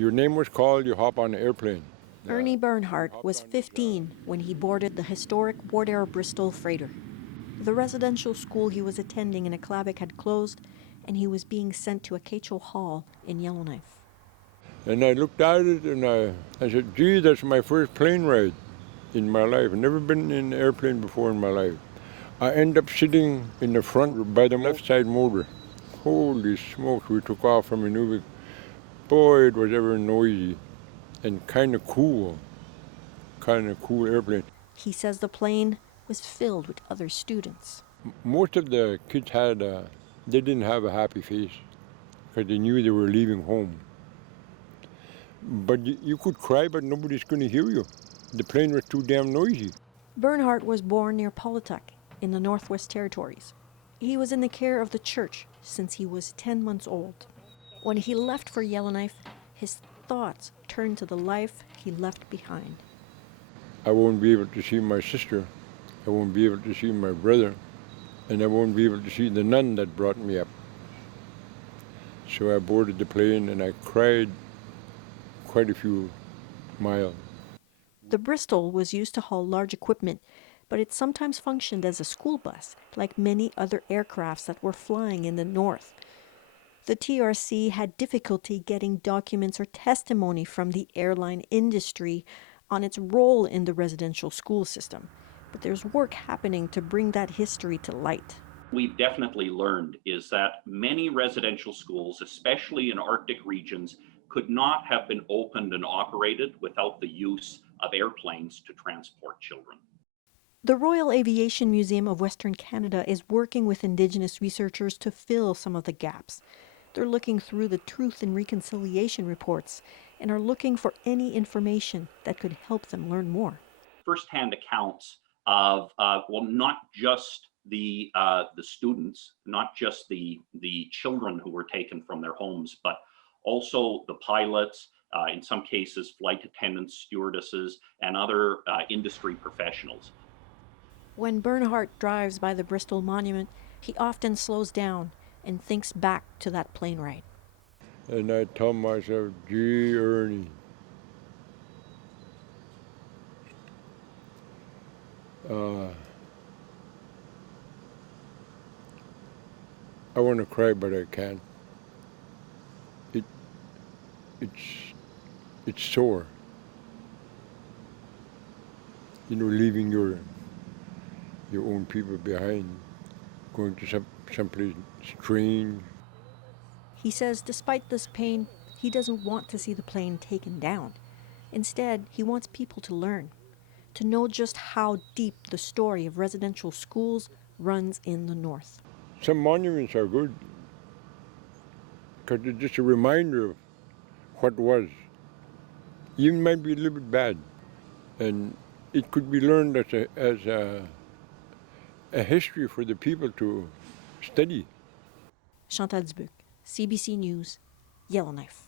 Your name was called, you hop on the airplane. Ernie Bernhardt was 15 when he boarded the historic Wardair Bristol freighter. The residential school he was attending in Aklavik had closed, and he was being sent to Acacho Hall in Yellowknife. And I looked at it and I said, gee, that's my first plane ride in my life. I've never been in an airplane before in my life. I end up sitting in the front by the left side motor. Holy smokes, we took off from Inuvik. Boy, it was ever noisy and kind of cool airplane. He says the plane was filled with other students. Most of the kids they didn't have a happy face because they knew they were leaving home. But you could cry, but nobody's going to hear you. The plane was too damn noisy. Bernhardt was born near Polituk in the Northwest Territories. He was in the care of the church since he was 10 months old. When he left for Yellowknife, his thoughts turned to the life he left behind. I won't be able to see my sister. I won't be able to see my brother. And I won't be able to see the nun that brought me up. So I boarded the plane and I cried quite a few miles. The Bristol was used to haul large equipment, but it sometimes functioned as a school bus, like many other aircrafts that were flying in the north. The TRC had difficulty getting documents or testimony from the airline industry on its role in the residential school system. But there's work happening to bring that history to light. We've definitely learned is that many residential schools, especially in Arctic regions, could not have been opened and operated without the use of airplanes to transport children. The Royal Aviation Museum of Western Canada is working with Indigenous researchers to fill some of the gaps. They're looking through the Truth and Reconciliation reports and are looking for any information that could help them learn more. First-hand accounts of, not just the students, not just the children who were taken from their homes, but also the pilots, in some cases flight attendants, stewardesses, and other industry professionals. When Bernhardt drives by the Bristol Monument, he often slows down and thinks back to that plane ride. And I tell myself, gee, Ernie, I want to cry, but I can't. It's sore. You know, leaving your own people behind, going to someplace strange. He says despite this pain, he doesn't want to see the plane taken down. Instead, he wants people to learn, to know just how deep the story of residential schools runs in the north. Some monuments are good because they're just a reminder of what was. Even might be a little bit bad, and it could be learned as a history for the people to study. Chantal Dubuc, CBC News, Yellowknife.